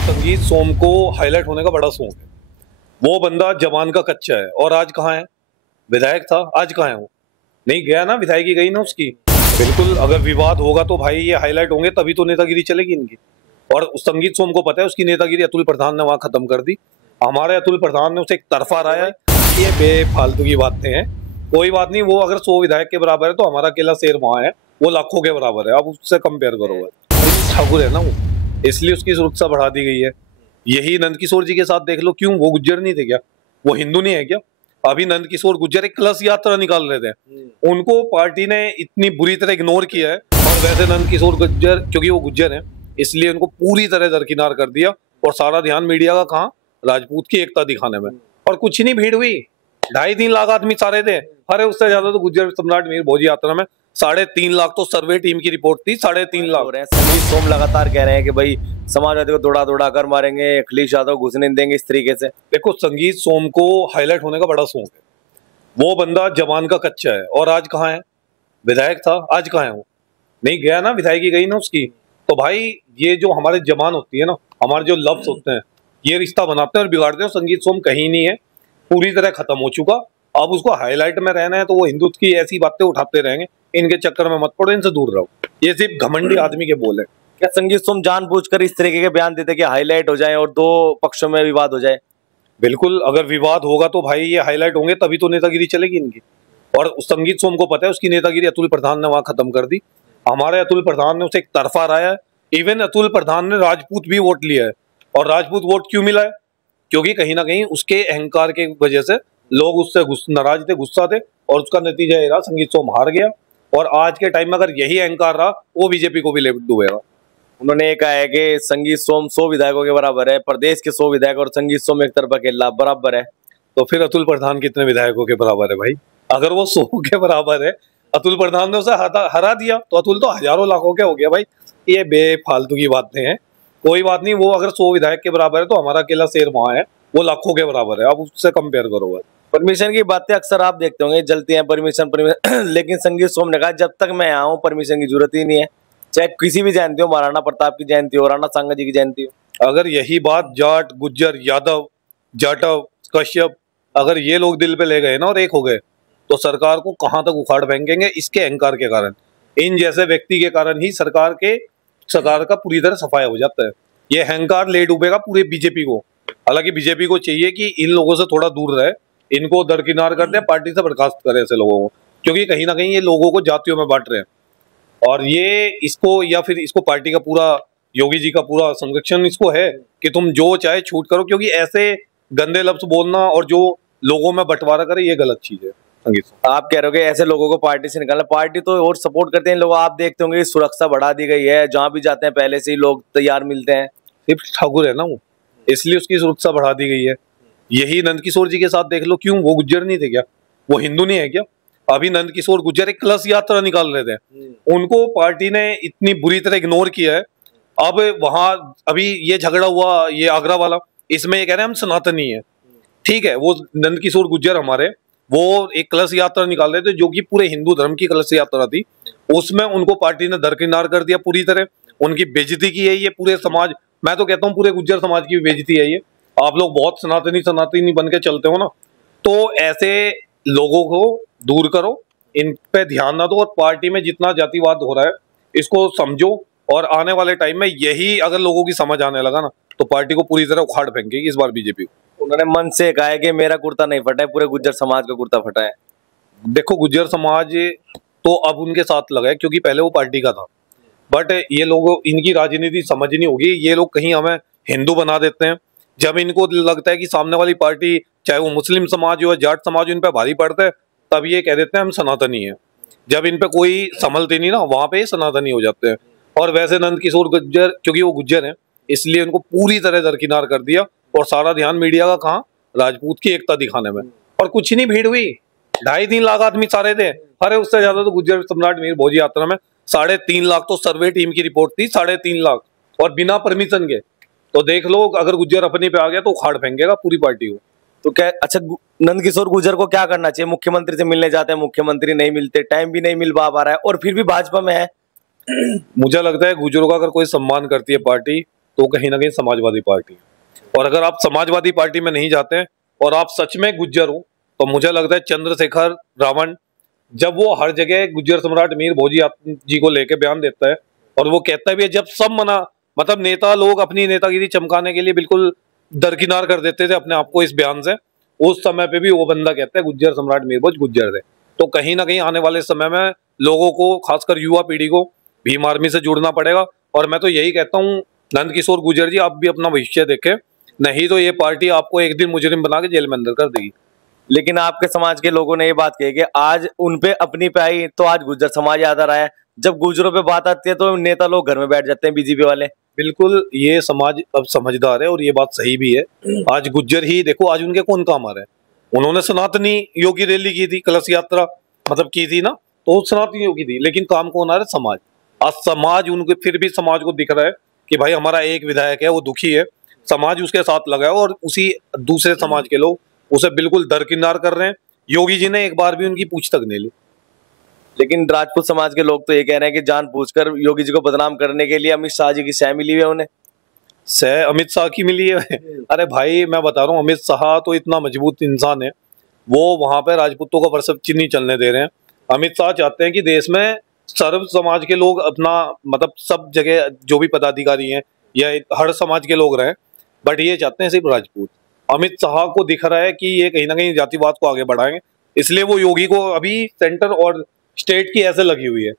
संगीत सोम को हाईलाइट होने का बड़ा शौक है। वो बंदा जवान का कच्चा है और आज कहाँ है? विधायक था, आज कहाँ है वो? नहीं गया ना, विधायकी गई ना उसकी। बिल्कुल, अगर विवाद होगा तो भाई ये हाईलाइट होंगे, तभी तो नेतागिरी चलेगी इनकी। और उस संगीत सोम को पता है उसकी नेतागिरी अतुल प्रधान ने वहां खत्म कर दी। हमारे अतुल प्रधान ने उसे एक तरफा राया है। ये बेफालतू की बातें हैं। कोई बात नहीं, वो अगर 100 विधायक के बराबर है तो हमारा अकेला शेर वहां है, वो लाखों के बराबर है। अब उससे कंपेयर करो। ठाकुर है ना वो, इसलिए उसकी सुरक्षा बढ़ा दी गई है। यही नंदकिशोर जी के साथ देख लो, क्यों वो गुज्जर नहीं थे क्या? वो हिंदू नहीं है क्या? अभी नंदकिशोर गुज्जर एक कलश यात्रा निकाल रहे थे, उनको पार्टी ने इतनी बुरी तरह इग्नोर किया है। और वैसे नंदकिशोर गुज्जर, क्योंकि वो गुज्जर हैं, इसलिए उनको पूरी तरह दरकिनार कर दिया। और सारा ध्यान मीडिया का कहाँ? राजपूत की एकता दिखाने में। और कुछ नहीं भीड़ हुई, 2.5-3 लाख आदमी सारे थे। अरे उससे ज्यादा तो गुज्जर सम्राट मीर भोज यात्रा में 3.5 लाख तो सर्वे टीम की रिपोर्ट थी। 3.5 लाख। संगीत सोम लगातार कह रहे हैं कि भाई समाजवादी को दौड़ा दौड़ा कर मारेंगे, अखिलेश यादव घुसने देंगे, इस तरीके से। देखो, संगीत सोम को हाईलाइट होने का बड़ा शौक है। वो बंदा जवान का कच्चा है और आज कहाँ है? विधायक था, आज कहाँ है वो? नहीं गया ना, विधायकी गई ना उसकी। तो भाई ये जो हमारे जवान होती है ना, हमारे जो लफ्ज होते हैं, ये रिश्ता बनाते हैं और बिगाड़ते हैं। संगीत सोम कहीं नहीं है, पूरी तरह खत्म हो चुका। अब उसको हाईलाइट में रहना है तो वो हिंदुत्व की ऐसी बातें उठाते रहेंगे। इनके चक्कर में मत पड़ो, इनसे दूर रहो। ये सिर्फ घमंडी आदमी के बोल है। क्या संगीत सोम जानबूझकर इस तरीके के बयान देते कि हाईलाइट हो जाए और दो पक्षों में विवाद हो जाए? बिल्कुल, अगर विवाद होगा तो भाई ये हाईलाइट होंगे, तभी तो नेतागिरी चलेगी इनकी। और उस संगीत सोम को पता है उसकी नेतागिरी अतुल प्रधान ने वहां खत्म कर दी। हमारे अतुल प्रधान ने उसे एक तरफा राया है। इवन अतुल प्रधान ने राजपूत भी वोट लिया है। और राजपूत वोट क्यों मिला है? क्योंकि कहीं ना कहीं उसके अहंकार के वजह से लोग उससे नाराज थे, गुस्सा थे। और उसका नतीजा ये रहा, संगीत सोम हार गया। और आज के टाइम में अगर यही अहंकार रहा, वो बीजेपी को भी ले डूबेगा। उन्होंने ये कहा है कि संगीत सोम 100 विधायकों के बराबर है, प्रदेश के 100 विधायक, और संगीत सोम एक तरफ अकेला बराबर है। तो फिर अतुल प्रधान कितने विधायकों के बराबर है भाई? अगर वो 100 के बराबर है, अतुल प्रधान ने उसे हरा दिया, तो अतुल तो हजारों लाखों के हो गया भाई। ये बेफालतू की बातें हैं। कोई बात नहीं, वो अगर 100 विधायक के बराबर है तो हमारा अकेला शेर वहां है, वो लाखों के बराबर है। अब उससे कंपेयर करो। परमिशन की बातें अक्सर आप देखते होंगे, जलती हैं परमिशन परमिशन लेकिन संगीत सोम ने कहा जब तक मैं यहाँ हूँ परमिशन की जरूरत ही नहीं है, चाहे किसी भी जयंती हो, महाराणा प्रताप की जयंती हो, राणा सांगा जी की जयंती हो। अगर यही बात जाट, गुज्जर, यादव, जाटव, कश्यप, अगर ये लोग दिल पे ले गए ना और एक हो गए, तो सरकार को कहां तक उखाड़ फेंकेंगे। इसके अहंकार के कारण, इन जैसे व्यक्ति के कारण ही सरकार का पूरी तरह सफाया हो जाता है। ये अहंकार ले डूबेगा पूरे बीजेपी को। हालांकि बीजेपी को चाहिए कि इन लोगों से थोड़ा दूर रहे, इनको दरकिनार कर दे, पार्टी से बर्खास्त करे ऐसे लोगों को। क्योंकि कहीं ना कहीं ये लोगों को जातियों में बांट रहे हैं। और ये इसको, या फिर इसको पार्टी का पूरा, योगी जी का पूरा संरक्षण इसको है कि तुम जो चाहे छूट करो। क्योंकि ऐसे गंदे लफ्ज बोलना और जो लोगों में बंटवारा करे, ये गलत चीज है। आप कह रहे हो कि ऐसे लोगों को पार्टी से निकालना, पार्टी तो और सपोर्ट करते हैं लोग। आप देखते होंगे सुरक्षा बढ़ा दी गई है, जहां भी जाते हैं पहले से ही लोग तैयार मिलते हैं। सिर्फ ठाकुर है ना वो, इसलिए उसकी सुरक्षा बढ़ा दी गई है। यही नंदकिशोर जी के साथ देख लो, क्यों वो गुज्जर नहीं थे क्या? वो हिंदू नहीं है क्या? अभी नंदकिशोर गुज्जर एक कलश यात्रा निकाल रहे थे, उनको पार्टी ने इतनी बुरी तरह इग्नोर किया है। अब वहां अभी ये झगड़ा हुआ, ये आगरा वाला, इसमें ये कह रहे हैं हम सनातनी है। ठीक है, वो नंदकिशोर गुज्जर हमारे, वो एक कलश यात्रा निकाल रहे थे जो कि पूरे हिंदू धर्म की कलश यात्रा थी। उसमें उनको पार्टी ने दरकिनार कर दिया पूरी तरह। उनकी बेइज्जती की है ये पूरे समाज, मैं तो कहता हूँ पूरे गुज्जर समाज की बेइज्जती है ये। आप लोग बहुत सनातनी सनातनी बन के चलते हो ना, तो ऐसे लोगों को दूर करो, इन पे ध्यान ना दो। और पार्टी में जितना जातिवाद हो रहा है इसको समझो। और आने वाले टाइम में यही अगर लोगों की समझ आने लगा ना, तो पार्टी को पूरी तरह उखाड़ फेंकेगी इस बार बीजेपी। उन्होंने मन से कहा है कि मेरा कुर्ता नहीं फटा है, पूरे गुज्जर समाज का कुर्ता फटा है। देखो, गुज्जर समाज तो अब उनके साथ लगा है, क्योंकि पहले वो पार्टी का था। बट ये लोगों, इनकी राजनीति समझनी होगी। ये लोग कहीं हमें हिंदू बना देते हैं। जब इनको लगता है कि सामने वाली पार्टी, चाहे वो मुस्लिम समाज हो या जाट समाज हो, इन पे भारी पड़ता है, तब ये कह देते हैं हम सनातनी हैं। जब इन पे कोई संभलते नहीं ना, वहां पे सनातनी हो जाते हैं। और वैसे नंदकिशोर गुज्जर, क्योंकि वो गुज्जर हैं, इसलिए उनको पूरी तरह दरकिनार कर दिया। और सारा ध्यान मीडिया का कहाँ? राजपूत की एकता दिखाने में। और कुछ नहीं भीड़ हुई, 2.5-3 लाख आदमी सारे थे। अरे उससे ज्यादा तो गुज्जर सम्राट मीर भोज यात्रा में 3.5 लाख तो सर्वे टीम की रिपोर्ट थी। 3.5 लाख, और बिना परमिशन के। तो देख लो, अगर गुज्जर अपने पे आ गया तो उखाड़ फेंकेगा पूरी पार्टी को। तो क्या अच्छा नंदकिशोर गुर्जर को क्या करना चाहिए? मुख्यमंत्री से मिलने जाते हैं, मुख्यमंत्री नहीं मिलते, टाइम भी नहीं मिल पा रहा है, और फिर भी भाजपा में है। मुझे लगता है गुज्जरों का अगर कोई सम्मान करती है पार्टी, तो कहीं ना कहीं समाजवादी पार्टी है। और अगर आप समाजवादी पार्टी में नहीं जाते हैं और आप सच में गुज्जर हो, तो मुझे लगता है चंद्रशेखर रावण जब वो हर जगह गुज्जर सम्राट मीर भोजी जी को लेके बयान देता है और वो कहता भी है, जब सब मना मतलब नेता लोग अपनी नेतागिरी चमकाने के लिए बिल्कुल दरकिनार कर देते थे अपने आप को इस बयान से, उस समय पे भी वो बंदा कहता है गुज्जर सम्राट मीर भोज गुज्जर थे। तो कहीं ना कहीं आने वाले समय में लोगों को, खासकर युवा पीढ़ी को भीम आर्मी से जुड़ना पड़ेगा। और मैं तो यही कहता हूँ नंद किशोर गुर्जर जी, आप भी अपना भविष्य देखें, नहीं तो ये पार्टी आपको एक दिन मुजरिम बना के जेल में अंदर कर देगी। लेकिन आपके समाज के लोगों ने ये बात कही कि आज उन पे अपनी पे आई तो आज गुज्जर समाज याद आ रहा है, जब गुज्जरों पे बात आती है तो नेता लोग घर में बैठ जाते हैं बीजेपी वाले। बिल्कुल, ये समाज अब समझदार है और ये बात सही भी है। आज गुज्जर ही देखो, आज उनके कौन काम आ रहे हैं। उन्होंने सनातनी योगी रैली की थी, कलश यात्रा मतलब की थी ना, तो सनातनी योगी थी, लेकिन काम कौन आ रहा है? समाज। आज समाज उनके, फिर भी समाज को दिख रहा है कि भाई हमारा एक विधायक है वो दुखी है, समाज उसके साथ लगा है और उसी दूसरे समाज के लोग उसे बिल्कुल दरकिनार कर रहे हैं। योगी जी ने एक बार भी उनकी पूछ तक नहीं ली। लेकिन राजपूत समाज के लोग तो ये कह रहे हैं कि जानबूझकर योगी जी को बदनाम करने के लिए अमित शाह जी की सह मिली हुई है उन्हें। सह अमित शाह की मिली है? अरे भाई मैं बता रहा हूँ, अमित शाह तो इतना मजबूत इंसान है, वो वहां पे राजपूतों का परसेप्शन नहीं चलने दे रहे हैं। अमित शाह चाहते हैं कि देश में सर्व समाज के लोग अपना मतलब सब जगह जो भी पदाधिकारी हैं या हर समाज के लोग रहें, बट ये चाहते हैं सिर्फ राजपूत। अमित शाह को दिख रहा है कि ये कहीं ना कहीं जातिवाद को आगे बढ़ाएंगे, इसलिए वो योगी को अभी सेंटर और स्टेट की ऐसे लगी हुई है